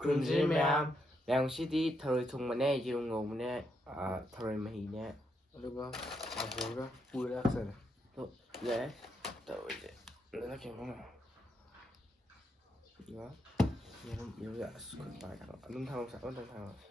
ꯈꯨꯔꯨꯝꯖꯔꯤ ꯃꯌꯥꯝ ꯉꯁꯤꯗꯤ ꯊꯔꯣꯏ ꯊꯣꯡꯕꯅꯦ ꯌꯦꯔꯨꯝ ꯉꯧꯕꯅꯦ ꯊꯔꯣꯏ ꯃꯍꯤꯅꯦ ꯑꯗꯨꯒ ꯄꯥꯐꯣꯔꯒ ꯄꯨꯔ ꯂꯥꯛꯆꯔꯦ ꯑꯗꯣ ꯌꯥꯏ ꯊꯔꯣꯏꯁꯦ ꯑꯗꯨꯅ ꯀꯩꯅꯣ ꯑꯗꯨꯒ ꯌꯦꯔꯨꯝꯁꯦ ꯑꯁ ꯈꯨꯠ ꯄꯥꯏ ꯑꯗꯨꯝ ꯊꯝꯃꯁꯦ ꯑꯃꯇꯪ ꯊꯝꯃꯁꯦ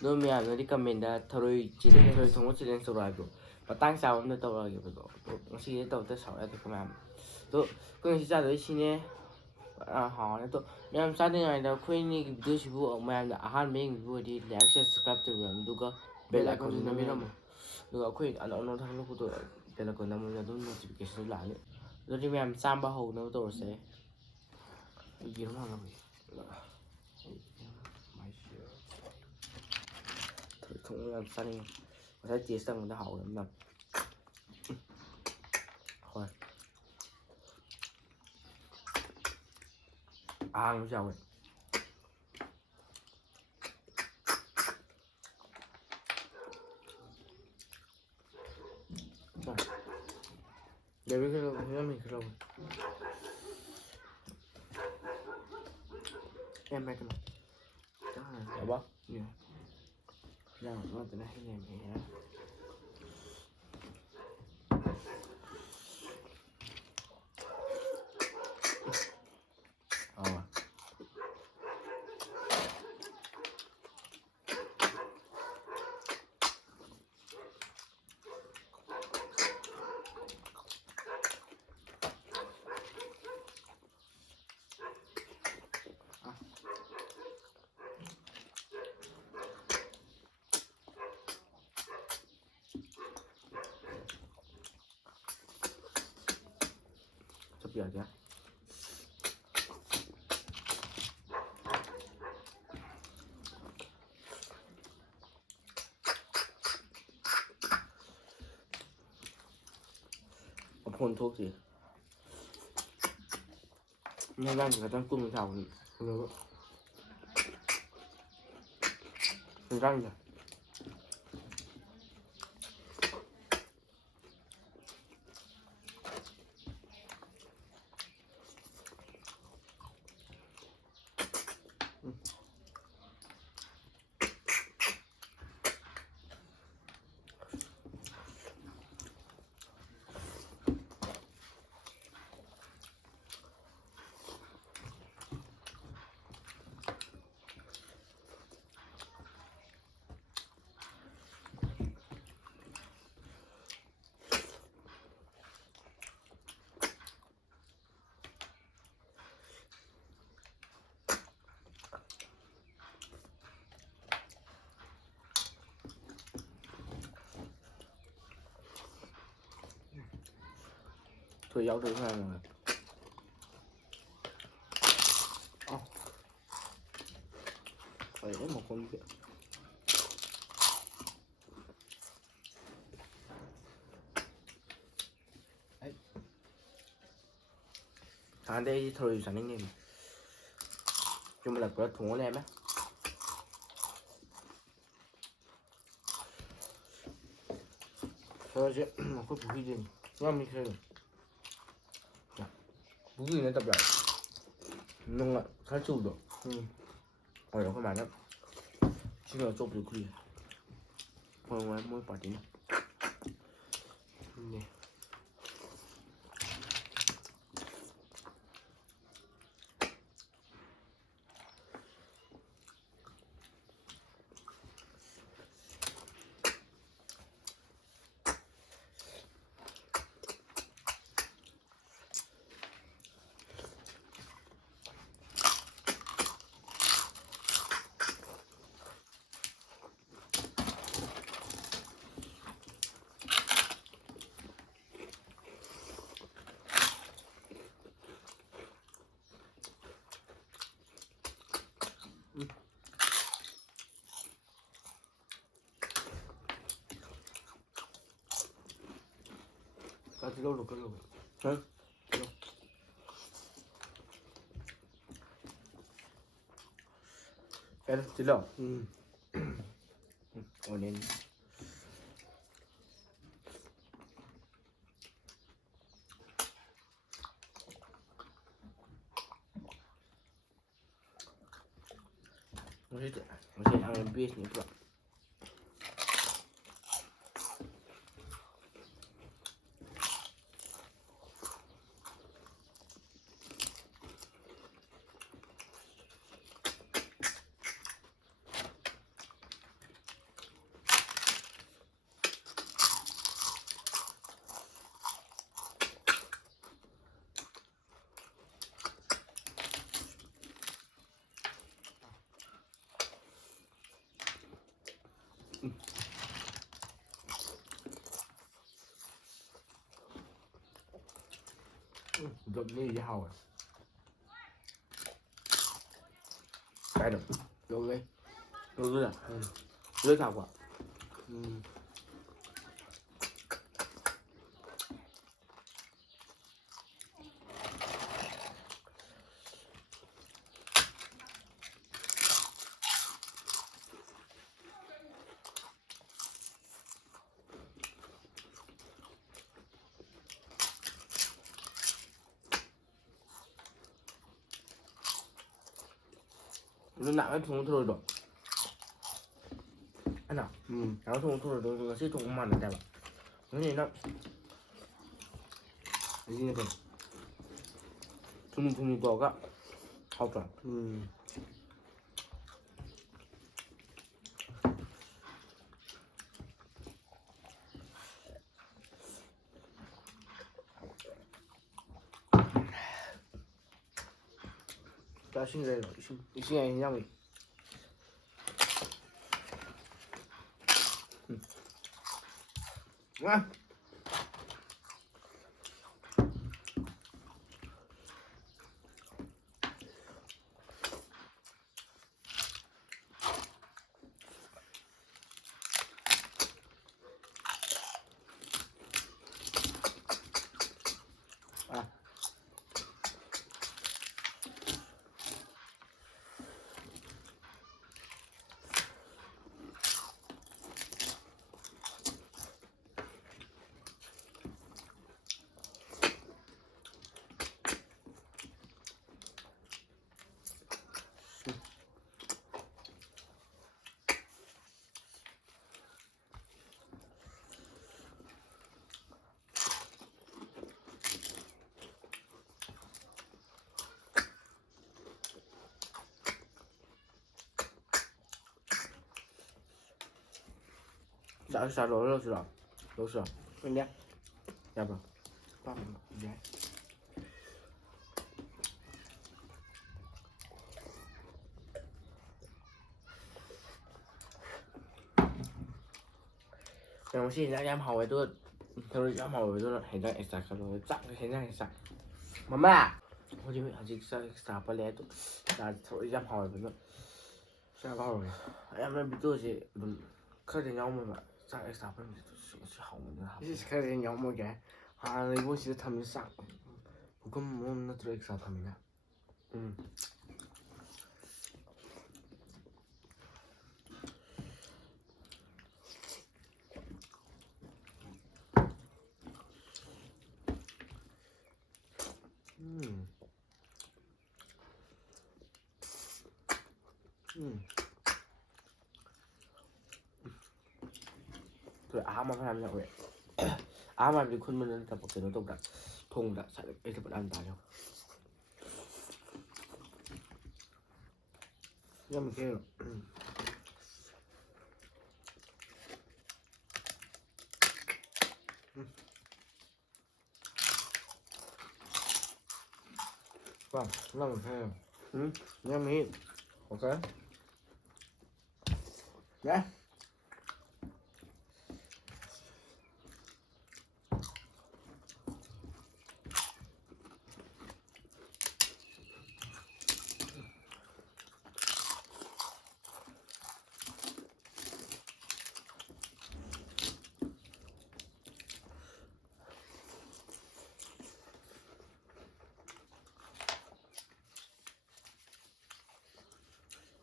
ꯑꯗꯣ ꯃꯌꯥꯝꯅꯗꯤ ꯀꯃꯦꯟꯗ ꯊꯔꯣꯏ ꯊꯣꯡꯕ ꯆꯦꯂꯦꯟꯖ ꯇꯧꯔꯣ ꯍꯥꯏꯕ꯭ꯔꯣ ꯃꯇꯥꯡ ꯆꯥꯕ ꯑꯝꯗ ꯇꯧꯔꯛꯑꯒꯦꯕꯗꯣ ꯑꯗꯣ ꯉꯁꯤꯗꯤ ꯇꯧꯗ ꯁꯥꯎꯔ ꯌꯥꯗꯦꯀꯣ ꯃꯌꯥꯝ ꯑꯗꯣ ꯑꯩꯈꯣꯏ ꯉꯁꯤ ꯆꯥꯗꯣꯏ ꯁꯤꯅꯦ ꯍꯥꯎꯔꯦ ꯑꯗꯣ ꯃꯌꯥꯝ ꯆꯥꯗ꯭ꯔꯤꯉꯩꯗ ꯑꯩꯈꯣꯏꯅꯤꯒꯤ ꯚꯤꯗꯤꯑꯣꯁꯤꯕꯨ ꯃꯌꯥꯝꯅ ꯑꯍꯥꯟꯕ ꯌꯦꯡꯕꯤꯕ ꯑꯣꯏꯔꯗꯤ ꯂꯥꯏꯛ ꯁꯤꯌꯔ ꯁꯕꯁꯀ꯭ꯔꯥꯏꯕ ꯇꯧꯕꯤꯔꯝꯃꯨ ꯑꯗꯨꯒ ꯕꯦꯜ ꯑꯥꯏꯀꯣꯟꯁꯨ ꯅꯝꯕꯤꯔꯝꯃꯨ ꯑꯗꯨꯒ ꯑꯩꯈꯣꯏ ꯑꯅꯧ ꯑꯅꯧ ꯊꯥꯒꯠꯂꯛꯄꯗꯣ ꯕꯦꯜ ꯑꯥꯏꯀꯣꯟ ꯅꯝꯕꯗ ꯑꯗꯨꯝ ꯅꯣꯇꯤꯐꯤꯀꯦꯁꯟ ꯂꯥꯛꯑꯅꯤ ꯑꯗꯨꯗꯤ ꯃꯌꯥꯝ ꯆꯥꯕ ꯍꯧꯅꯕ ꯇꯧꯔꯁꯦ ꯌꯦꯔꯨꯝ ꯍꯥꯡꯅꯕ ꯊꯣꯡꯕ ꯌꯥꯝ ꯆꯥꯅꯤꯡꯉꯤ ꯉꯁꯥꯏ ꯇꯦꯁ ꯇꯧꯕꯗ ꯍꯥꯎꯋꯦ ꯌꯥꯝꯅ ꯍꯣꯏ ꯑꯍꯥꯡꯕꯁꯨ ꯌꯥꯎꯋꯦ Devi khelo, yummy khelo. Em make them. Dạ bác. Dạ. Dạ, nó tên là cái này mẹ. Chấp nhận chưa? Phun thuốc gì? Nghe răng người ta cung thảo rồi. Răng rồi. Thôi giáo được hàng rồi. Phải một con việc. Tháng đây thôi sản anh em. Nhưng mà là có thùng anh em á. Thôi chứ một cái bụi gì. Ngon mình khơi. 무기는 답이야. 뭔가 살찌우도. 이거 많아. 지금 좁을 그리. 뭐 빠지네. 네. Cái lô. Hả? Cái tí lô. Ổn nên. masih ang bis ni pula. Dập đi với hầu cái được được đi được rồi lưới thảo quả nó nặng cái thùng thôi rồi anh nào áo thùng thôi rồi nó sẽ thùng mặn đẹp cái này nó cái gì vậy thùng to cả hao chuẩn 자, 신기해요. 신기해, 향이. 와. 아. Đã xả rồi đâu rồi đâu rồi anh nhé đẹp rồi ba mình nhé đồng chí đã em hỏi tôi thôi em hỏi tôi hiện tại extra rồi chắc hiện tại extra mama 어제 아직 extra 빨리 해도 나 em hỏi với nó sao rồi em bị tôi gì khơi thì nhau mà sao extra 빨리是好的这是开始nhau么个啊이거 진짜他们싹 그럼 뭐 나 들어 extra他们rồi mà phải làm như vậy mà đi khuôn mình tập cái nó tông đặt thùng đã sẽ cái tập ăn tải không nhưng mà kêu vâng nó mà kêu nhưng mà ok nhé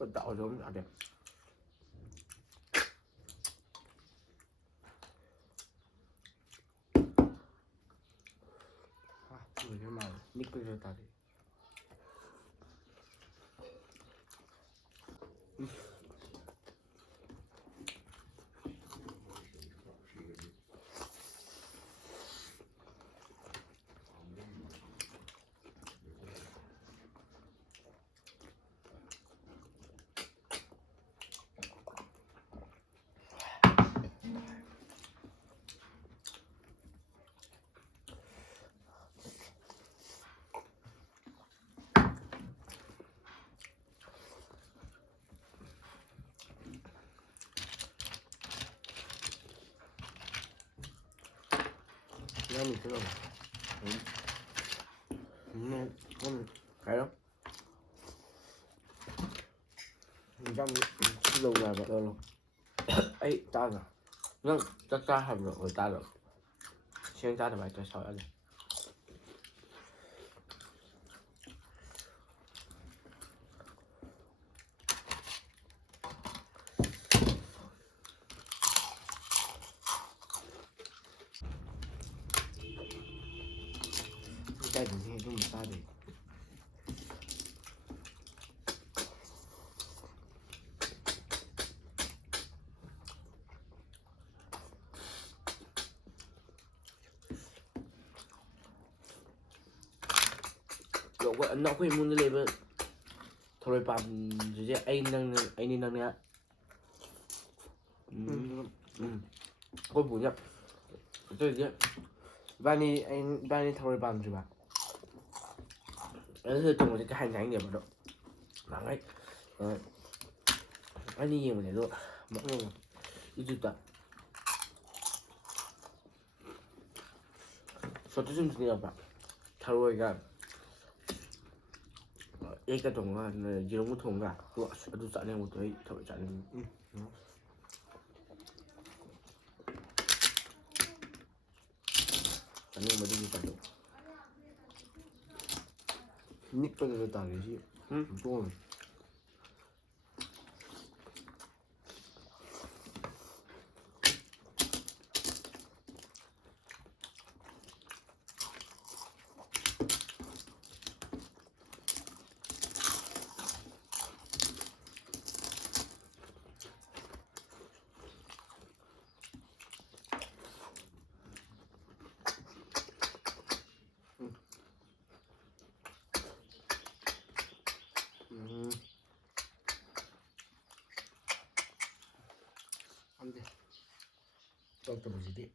con tạo giống là đẹp người cái màu nick bây giờ ta đi Nó mình cứ làm cái đó trong lùng là vậy luôn ấy ta rồi nó chắc ta hầm được người ta rồi xem ta thì phải cho sỏi đi cái gì thế chúng ta đi Yo ko anak ko yung muna level Thổi bàm gì anh đang nè Cô bù nhập Tôi gì Vani thổi bàm gì bà Nó hơi trông cái hành tránh điểm mà độ Nắng ấy Vani nhiều mà để độ Mất luôn Đi chụp tập Sao tôi chung gì bà Thổi cái 얘가 동가 이런 거 동가 또 아주 짜는 것도 더 짜는 짜는 뭐든지 짜도 니꺼도 다르지 또 안돼 또 뭐지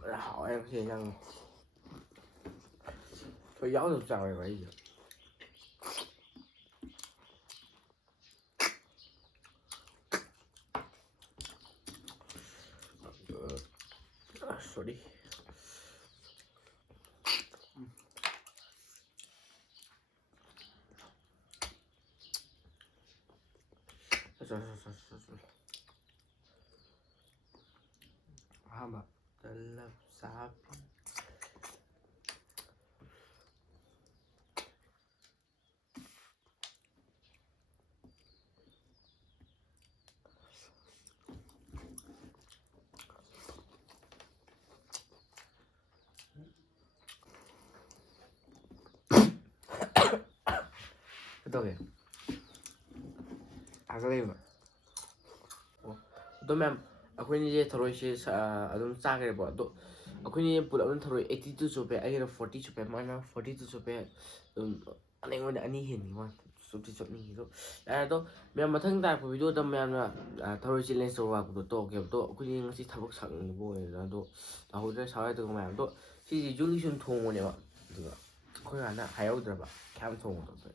hỏi em thì rằng tôi giáo được sao vậy giờ sorry Hamba dalam sapi Betul ya? Agak lima. Itu memang aku ini je terus adum sakit buat tu. Aku ini pula adum terus 82 sampai akhirnya 40 sampai mana 42 sampai aneh mana aneh ini mah. Sudah ni itu. Tu memang matang tak video tu memang terus challenge soal aku tu okay tu aku ini ngasih tabuk sang ni boleh tu. Tahu dah saya tu memang tu. Si Julian thong ni mah. Tu. Aku ada hayau dah bah. Cam thong tu.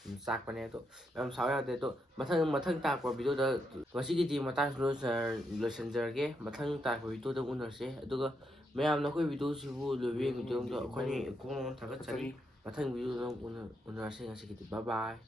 싹뻔해 또 그럼 사와야 돼또 마탕 딱 비디오다 마시기디 마탕 로션저게 마탕 딱 비디오다 오늘시 아두가 매암나 그 비디오시고 레비에 비디오도 거기 공원 다 같이 마탕 비디오는 오늘 하시기디 바이바이